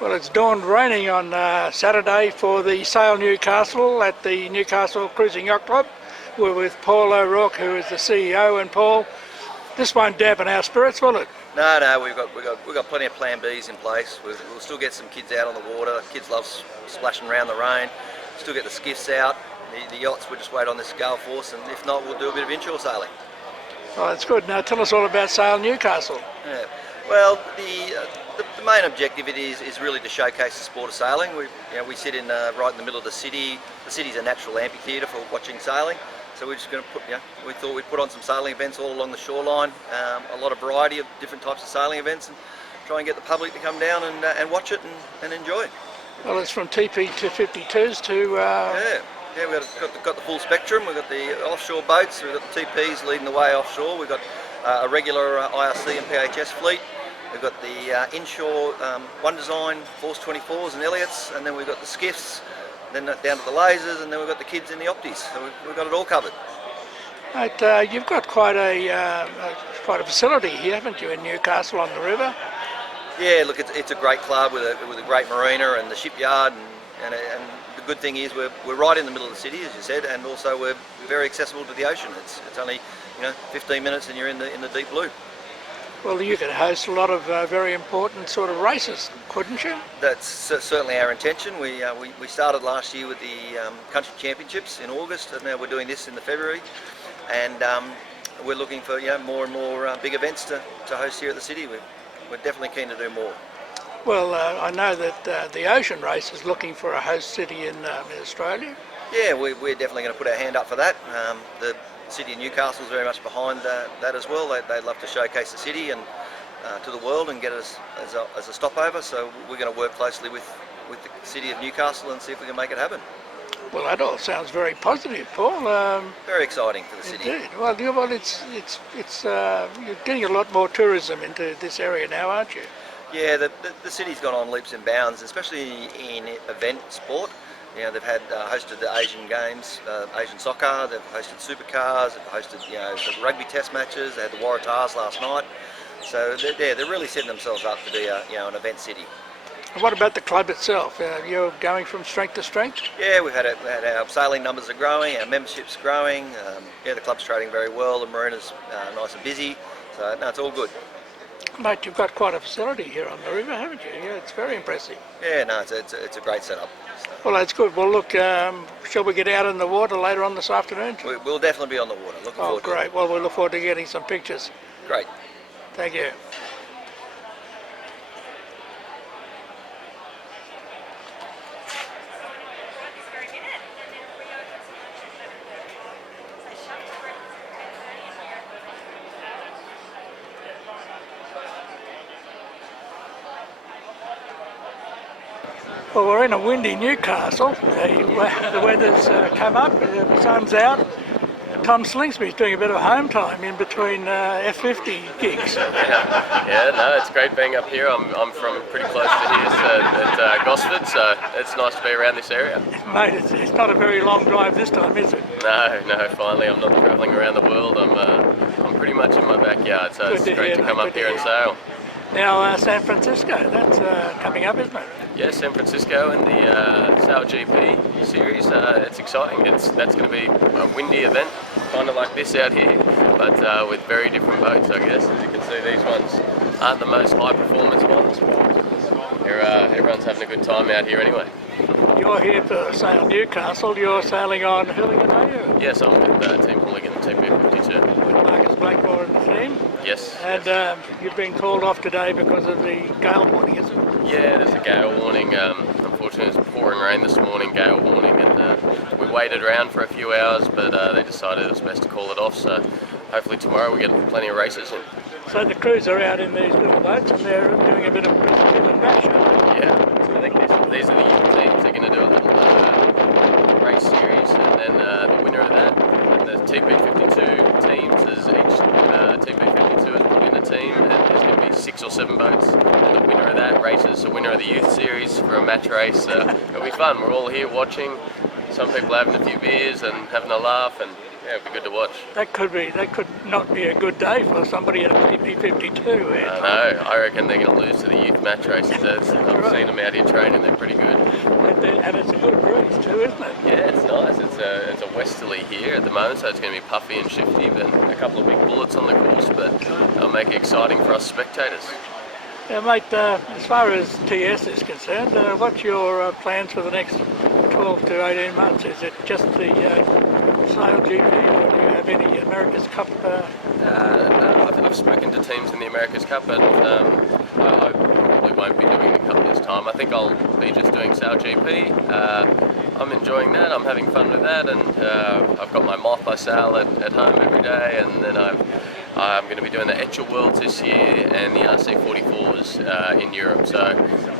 Well, it's dawned raining on Saturday for the Sail Newcastle at the Newcastle Cruising Yacht Club. We're with Paul Orourke, who is the CEO, and Paul, this won't dampen our spirits, will it? No, we've got plenty of plan Bs in place. We'll still get some kids out on the water. Kids love splashing around the rain. Still get the skiffs out. The yachts, we'll just wait on this gale force, and if not, we'll do a bit of inshore sailing. Oh, that's good. Now tell us all about Sail Newcastle. Yeah. Well, the main objective is really to showcase the sport of sailing. We sit in right in the middle of the city. The city's a natural amphitheatre for watching sailing. So we're just going to we thought we'd put on some sailing events all along the shoreline, a lot of variety of different types of sailing events, and try and get the public to come down and watch it and enjoy it. Well, it's from TP to 52s to... Yeah, we've got the full spectrum. We've got the offshore boats, we've got the TPs leading the way offshore, we've got a regular IRC and PHS fleet, we've got the inshore One Design, Force 24s and Elliotts, and then we've got the skiffs, then down to the lasers, and then we've got the kids in the opties, so we've got it all covered. Mate, you've got quite a facility here, haven't you, in Newcastle on the river? Yeah, look, it's a great club with a great marina and the shipyard, and the good thing is we're right in the middle of the city, as you said, and also we're very accessible to the ocean. It's only 15 minutes and you're in the deep blue. Well, you could host a lot of very important sort of races, couldn't you? That's certainly our intention. We started last year with the country championships in August, and now we're doing this in the February, and we're looking for more and more big events to host here at the city. We're definitely keen to do more. Well, I know that the ocean race is looking for a host city in Australia. Yeah, we're definitely going to put our hand up for that. The City of Newcastle is very much behind that as well. They'd love to showcase the city and to the world and get us as a stopover. So we're going to work closely with the City of Newcastle and see if we can make it happen. Well, that all sounds very positive, Paul. Very exciting for the city. Indeed. Well, it's you're getting a lot more tourism into this area now, aren't you? Yeah, the city's gone on leaps and bounds, especially in event sport. They've had hosted the Asian Games, Asian soccer. They've hosted supercars. They've hosted some rugby test matches. They had the Waratahs last night. So they're really setting themselves up to be an event city. And what about the club itself? You're going from strength to strength? Yeah, we've had our sailing numbers are growing, our membership's growing. The club's trading very well. The marina's nice and busy. So no, it's all good. Mate, you've got quite a facility here on the river, haven't you? Yeah, it's very impressive. Yeah, no, it's a great setup. Well, that's good. Well, look, shall we get out in the water later on this afternoon? We'll definitely be on the water. Looking forward to it. Oh, great. Well, we look forward to getting some pictures. Great. Thank you. Well, we're in a windy Newcastle. The weather's come up, the sun's out. Tom Slingsby's doing a bit of home time in between F50 gigs. Yeah, no, it's great being up here. I'm from pretty close to here at Gosford, so it's nice to be around this area. Mate, it's not a very long drive this time, is it? No, finally I'm not travelling around the world. I'm pretty much in my backyard, so it's great to come up here and sail. Now, San Francisco, that's coming up, isn't it? Yeah, San Francisco and the Sail GP series. It's exciting. That's going to be a windy event, kind of like this out here, but with very different boats, I guess. As you can see, these ones aren't the most high-performance ones. Everyone's having a good time out here anyway. You're here for Sail Newcastle. You're sailing on Hooligan, are you? Yes, I'm with Team Hooligan, TP52. With Marcus Blackmore and the team? Yes. And you've been called off today because of the gale warning, is it? Yeah, there's a gale warning. Unfortunately, it was pouring rain this morning, gale warning, and we waited around for a few hours, but they decided it was best to call it off, so hopefully tomorrow we get plenty of races in. So the crews are out in these little boats and they're doing a bit of bash. Yeah, I think these are the youth teams. They're going to do a little race series, and then the winner of that, and the TP52 teams, is each TP52 is put in a team, and there's going to be 6 or 7 boats, and the winner of that races the winner of the youth series for a match race. It'll be fun. We're all here watching. Some people having a few beers and having a laugh, and Yeah, it'd be good to watch. That could not be a good day for somebody at a PP52. I know. I reckon they're going to lose to the youth match races. I've seen them out here training. They're pretty good. And it's a good breeze too, isn't it? Yeah, it's nice. It's a westerly here at the moment, so it's going to be puffy and shifty. But a couple of big bullets on the course, but it'll make it exciting for us spectators. Now, mate, as far as TS is concerned, what's your plans for the next 12 to 18 months? Is it just the Sail GP, or do you have any America's Cup? I've spoken to teams in the America's Cup, but I probably won't be doing the Cup this time. I think I'll be just doing Sail GP. I'm enjoying that. I'm having fun with that, and I've got my moth I sail at home every day, and then I'm going to be doing the Etcher Worlds this year and the RC44s in Europe. So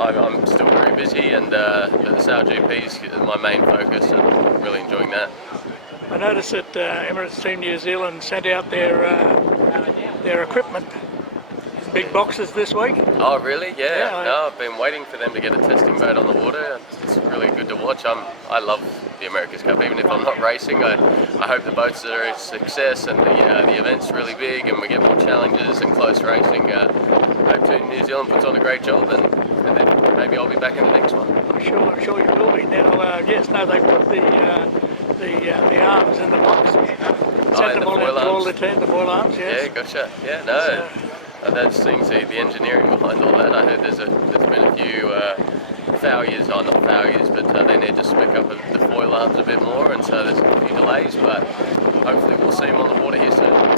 I'm still very busy, and the Sail GP is my main focus, and I'm really enjoying that. I noticed that Emirates Team New Zealand sent out their equipment in big boxes this week. Oh really? Yeah. No, I've been waiting for them to get a testing boat on the water. It's really good to watch. I love the America's Cup. Even if I'm not racing, I hope the boats are a success and the event's really big and we get more challenges and close racing. I hope Team New Zealand puts on a great job, and then maybe I'll be back in the next one. I'm sure you will be. Now, they put the arms in the box. Sent them all out to all the team, the foil arms, yes. Yeah, gotcha. Yeah, no. Those things, the engineering behind all that, I heard there's been a few failures, not failures, but they need to spec up the foil arms a bit more, and so there's a few delays, but hopefully we'll see them on the water here soon. I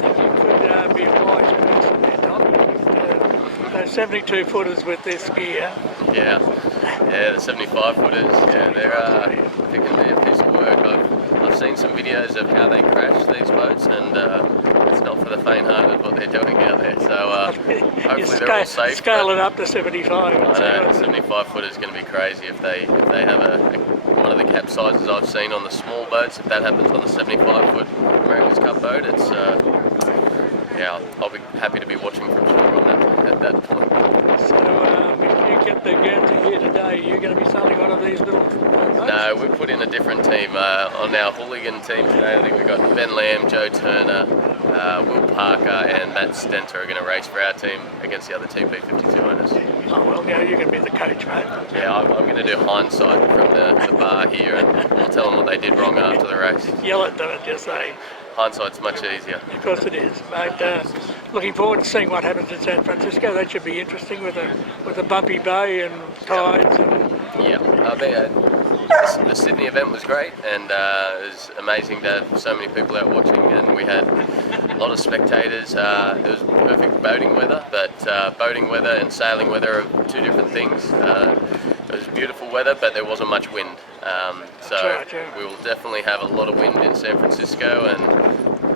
think you could be a wise person there, Don. Those 72 footers with this gear. Yeah, the 75 footers, they can be a piece of work. I've seen some videos of how they crash these boats, and it's not for the faint-hearted what they're doing out there. So hopefully they're all safe. Scale it up to 75. I know, 75 footer is going to be crazy if they have one of the capsizes I've seen on the small boats. If that happens on the 75-foot America's Cup boat, it's I'll be happy to be watching from shore on that at that point. So if you get the Guernsey here today, you're going to be sailing one of these little boats? No, we put in a different team. On our hooligan team today, I think we've got Ben Lamb, Joe Turner, Will Parker and Matt Stenter are going to race for our team against the other TP52 owners. Oh well, now you're going to be the coach, mate. Yeah, I'm going to do hindsight from the bar here, and I'll tell them what they did wrong after the race. Yell at them and just say. Hindsight's much easier. Of course it is, mate. Looking forward to seeing what happens in San Francisco. That should be interesting with a bumpy bay and tides. Yeah, the Sydney event was great, and it was amazing to have so many people out watching, and we had a lot of spectators. It was perfect boating weather, but boating weather and sailing weather are two different things. It was beautiful weather, but there wasn't much wind. We will definitely have a lot of wind in San Francisco, and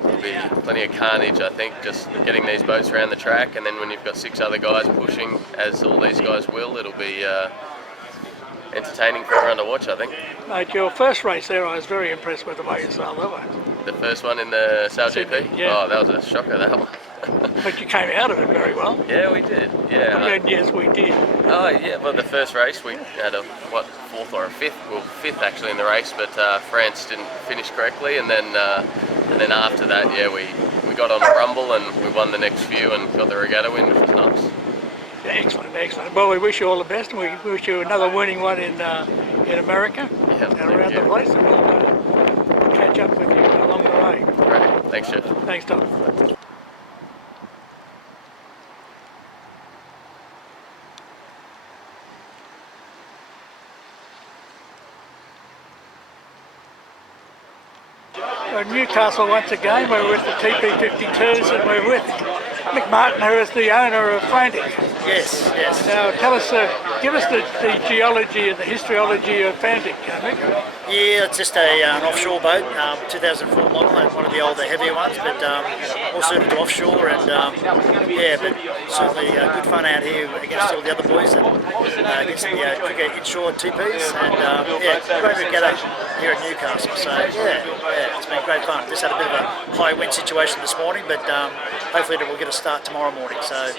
there'll be plenty of carnage, I think, just getting these boats around the track, and then when you've got 6 other guys pushing, as all these guys will, it'll be entertaining for everyone to watch, I think. Mate, your first race there, I was very impressed with the way you sailed that one. The first one in the Sail GP? Yeah. Oh, that was a shocker, that one. But you came out of it very well. Yeah, we did. Yeah. Yes, we did. Oh, yeah. Well, the first race we had a 4th or a 5th? Well, 5th actually in the race, but France didn't finish correctly, and then after that, we got on a rumble and we won the next few and got the regatta win, which was nice. Yeah, excellent. Well, we wish you all the best, and we wish you another winning one in America and around the place, and we'll catch up with you along the way. Great. Thanks, Jeff. Thanks, Tom. Newcastle once again. We're with the TP52s, and we're with Mick Martin, who is the owner of Frantic. Yes. Now tell us, give us the geology and the historiology of Frantic, Mick. Yeah, it's just an offshore boat, 2004 model, one of the older, heavier ones, but all suited to offshore, and but certainly good fun out here against all the other boys and against the quicker inshore TPs, and great regatta here at Newcastle. So it's been great fun. Just had a bit of a high wind situation this morning, but hopefully we'll get a start tomorrow morning. So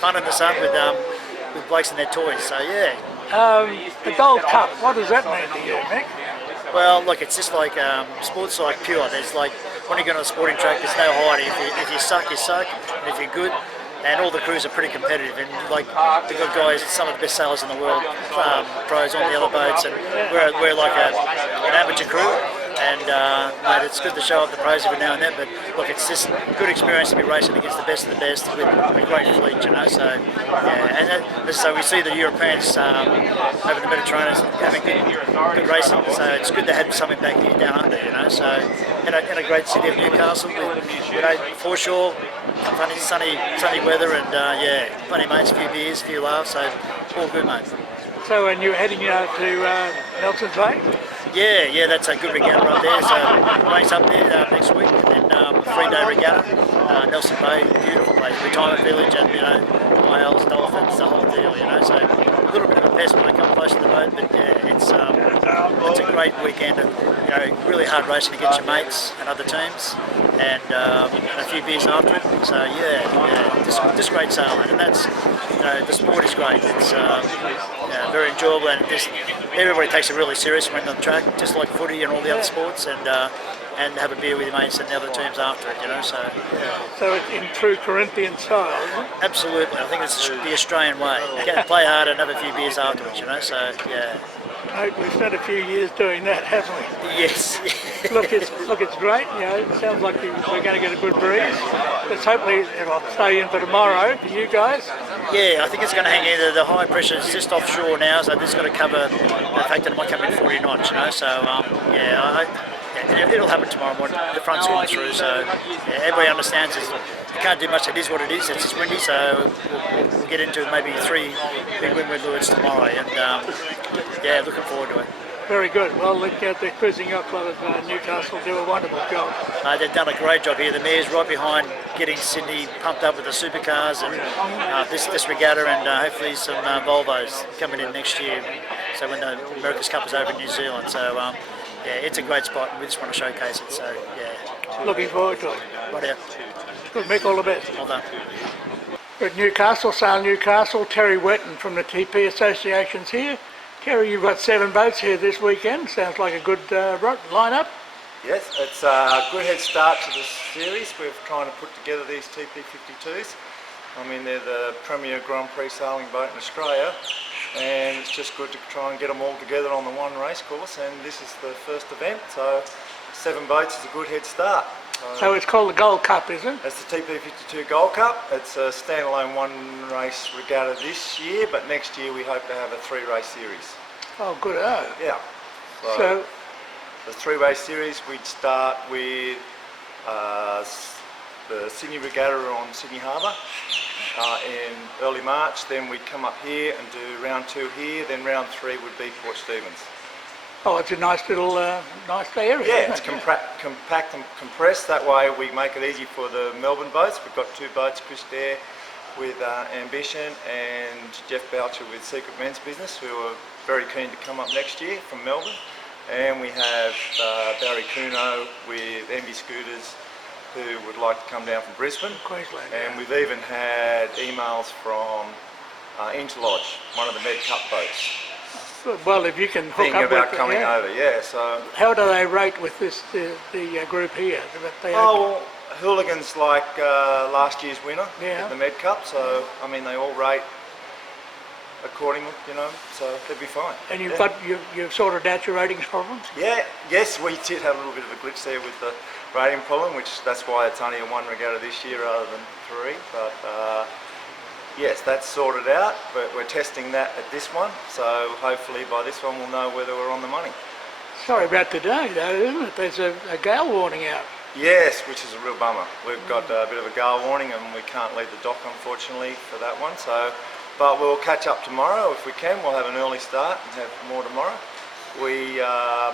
fun in the sun with blokes and their toys. So the Gold Cup, what does that mean to you, Mick? Well, look, it's just like sports like pure. There's like when you go on a sporting track, there's no hiding. If you suck, you suck. And if you're good, and all the crews are pretty competitive. And like we've got guys, some of the best sailors in the world, pros on the other boats, and we're like an amateur crew. And mate, it's good to show up the pros every now and then. But look, it's just a good experience to be racing against the best of the best with a great fleet, you know. So yeah, and so we see the Europeans over the Mediterranean having good racing. So it's good to have something back here down under, you know. So in a great city of Newcastle, with foreshore, sunny weather, and yeah, plenty of mates, a few beers, a few laughs. So all good, mate. So when you're heading out to Nelson's Bay? Yeah, that's a good regatta right there. So race up there next week, and then a 3-day regatta. Nelson Bay, beautiful place, retirement village, and whales, dolphins, the whole deal. You know, so a little bit of a pest when I come close to the boat, but yeah, it's a great weekend. And, really hard racing against your mates and other teams, and a few beers after it. So yeah, just great sailing, and that's the sport is great. It's very enjoyable, and just everybody takes it really serious when on the track, just like footy and all the other sports, and have a beer with your mates and the other teams after it, you know. So yeah. So it's in true Corinthian style, isn't it? Absolutely, I think it's the Australian way. Play hard and have a few beers afterwards, you know. So yeah. Mate, we've spent a few years doing that, haven't we? Yes. Look, it's great. You know, it sounds like we're going to get a good breeze. Let's hopefully it'll stay in for tomorrow for you guys. Yeah, I think it's going to hang in. The high pressure is just offshore now, so this is going to cover the fact that it might come in 40 knots, you know. So it'll happen tomorrow morning. The front's going through, so yeah, everybody understands it. You can't do much. It is what it is. It's just windy, so we'll get into maybe 3 big windward lures tomorrow, and yeah, looking forward to it. Very good. Well, the Cruising Yacht Club of Newcastle do a wonderful job. They've done a great job here. The mayor's right behind getting Sydney pumped up with the supercars and this regatta, and hopefully some Volvos coming in next year. So when the America's Cup is over in New Zealand, so yeah, it's a great spot, and we just want to showcase it. So yeah, looking forward to it. Right out. Good, Mick. All the best. Well done. We're at Newcastle, Sail Newcastle. Terry Wetton from the TP Association's here. Terry, you've got 7 boats here this weekend. Sounds like a good line-up. Yes, it's a good head start to the series. We're trying to put together these TP52s. I mean, they're the premier Grand Prix sailing boat in Australia, and it's just good to try and get them all together on the one race course, and this is the first event, so 7 boats is a good head start. So it's called the Gold Cup, is it? It's the TP52 Gold Cup. It's a standalone 1-race regatta this year, but next year we hope to have a 3-race series. Oh, good. Yeah. So the 3-race series, we'd start with the Sydney Regatta on Sydney Harbour in early March. Then we'd come up here and do round 2 here. Then round 3 would be Port Stephens. Oh, it's a nice little nice area. Yeah, it's isn't it? compact and compressed. That way we make it easy for the Melbourne boats. We've got 2 boats, Chris Dare with Ambition and Jeff Boucher with Secret Men's Business, who are very keen to come up next year from Melbourne. And we have Barry Kuno with Envy Scooters, who would like to come down from Brisbane. Queensland. And we've even had emails from Interlodge, one of the Med Cup boats, Well, if you can hook thinking up about with coming over. Yeah, so. How do they rate with this the group here? Well, Hooligans like last year's winner Yeah. at the Med Cup, so I mean they all rate accordingly, you know, so they'd be fine. And you've sorted out your ratings problems? Yeah, yes, we did have a little bit of a glitch there with the rating problem, which that's why it's only a 1 regatta this year rather than 3, but yes, that's sorted out, but we're testing that at this one, so hopefully by this one we'll know whether we're on the money. Sorry about today, though, isn't it? There's a gale warning out. Yes, which is a real bummer. We've got a bit of a gale warning and we can't leave the dock, unfortunately, for that one. So, but we'll catch up tomorrow if we can. We'll have an early start and have more tomorrow.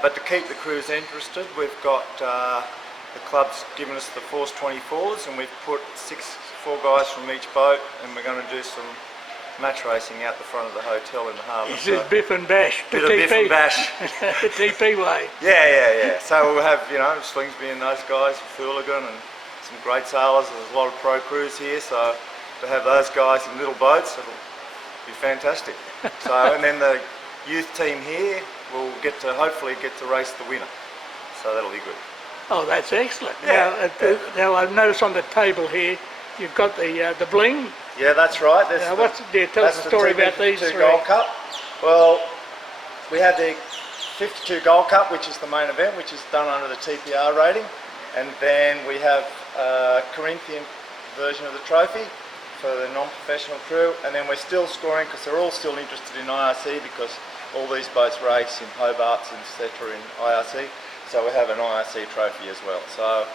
But to keep the crews interested, we've got the club's given us the Force 24s, and we've put 4 guys from each boat, and we're going to do some match racing out the front of the hotel in the harbour. This is Biff and Bash, the bit of TP. Biff and Bash. The TP way. Yeah. So we'll have, you know, Slingsby and those guys, Hooligan, and some great sailors. There's a lot of pro crews here, so to have those guys in little boats, it'll be fantastic. So, and then the youth team here, we'll hopefully get to race the winner. So that'll be good. Oh, that's excellent. Yeah. Now I've noticed on the table here, you've got the bling. Yeah, that's right. Tell us a story about these TB52 three. Gold Cup. Well, we have the 52 Gold Cup, which is the main event, which is done under the TPR rating, and then we have a Corinthian version of the trophy for the non-professional crew, and then we're still scoring because they're all still interested in IRC because all these boats race in Hobarts and etc. in IRC, so we have an IRC trophy as well. So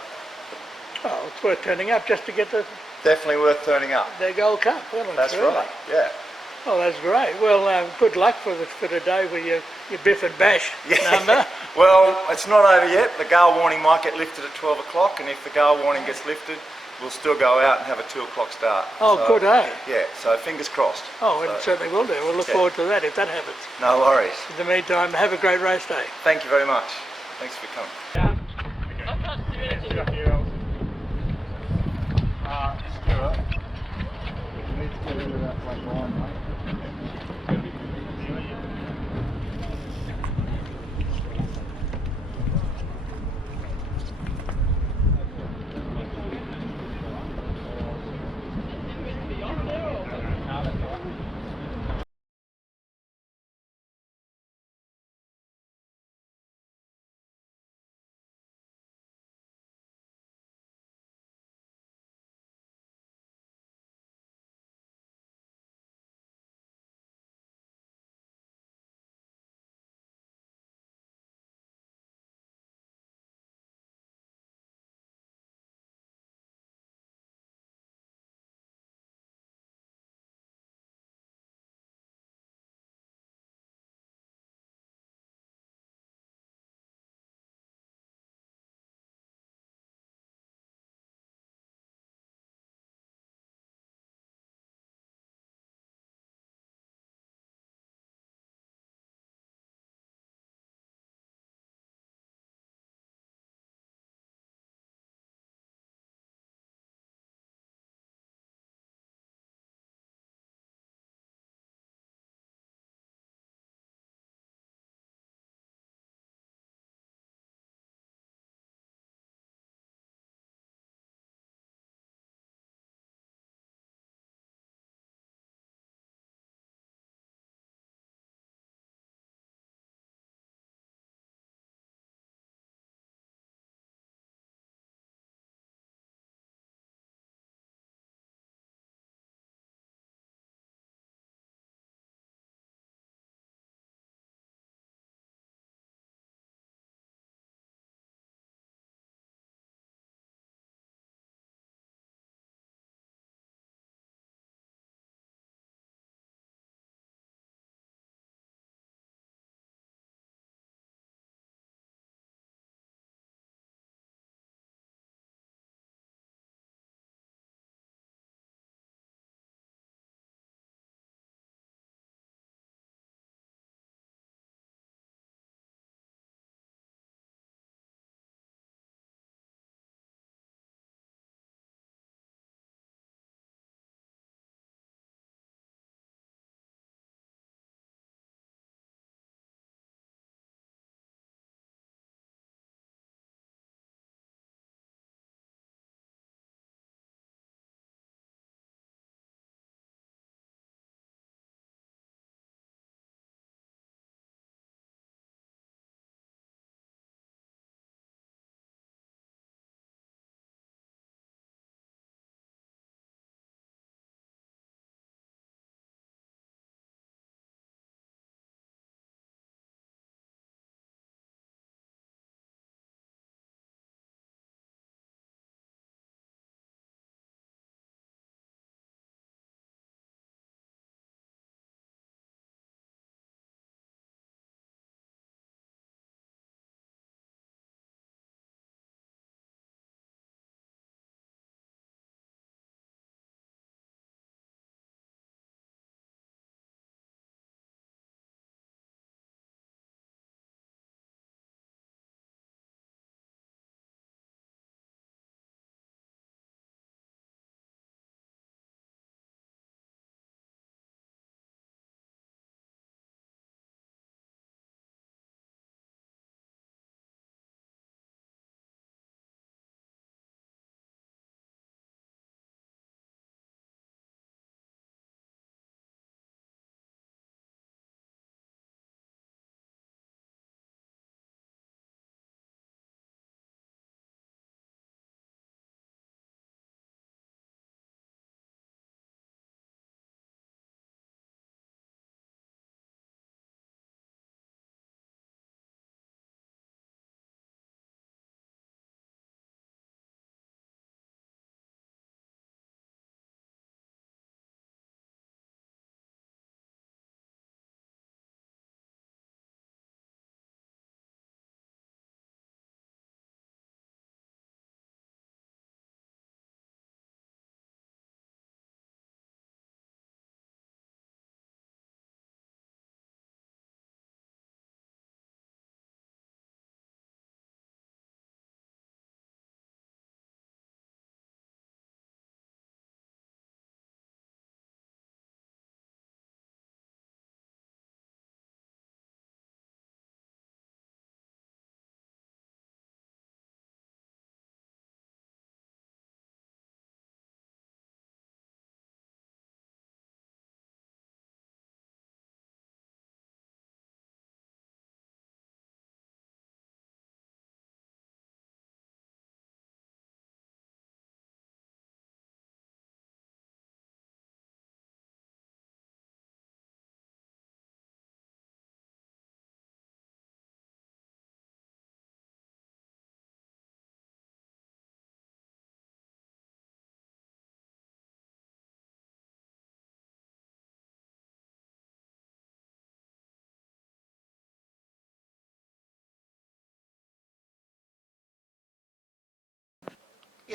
It's worth turning up just to get definitely worth turning up. the Gold Cup. Well, That's really. right. Yeah. Oh, that's great. Well, good luck for today with your biff and bash number. Well, it's not over yet. The Gale Warning might get lifted at 12 o'clock, and if the Gale Warning gets lifted, we'll still go out and have a 2 o'clock start. Oh, So, good, eh? Yeah, so fingers crossed. Oh, it certainly will do. We'll look forward to that if that happens. No worries. In the meantime, have a great race day. Thank you very much. Thanks for coming.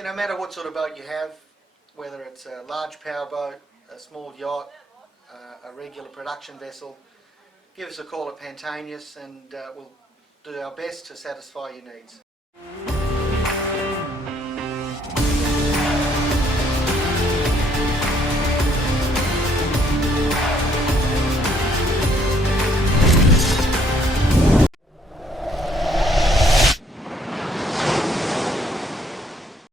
no matter what sort of boat you have, whether it's a large power boat, a small yacht, a regular production vessel, give us a call at Pantanius and we'll do our best to satisfy your needs.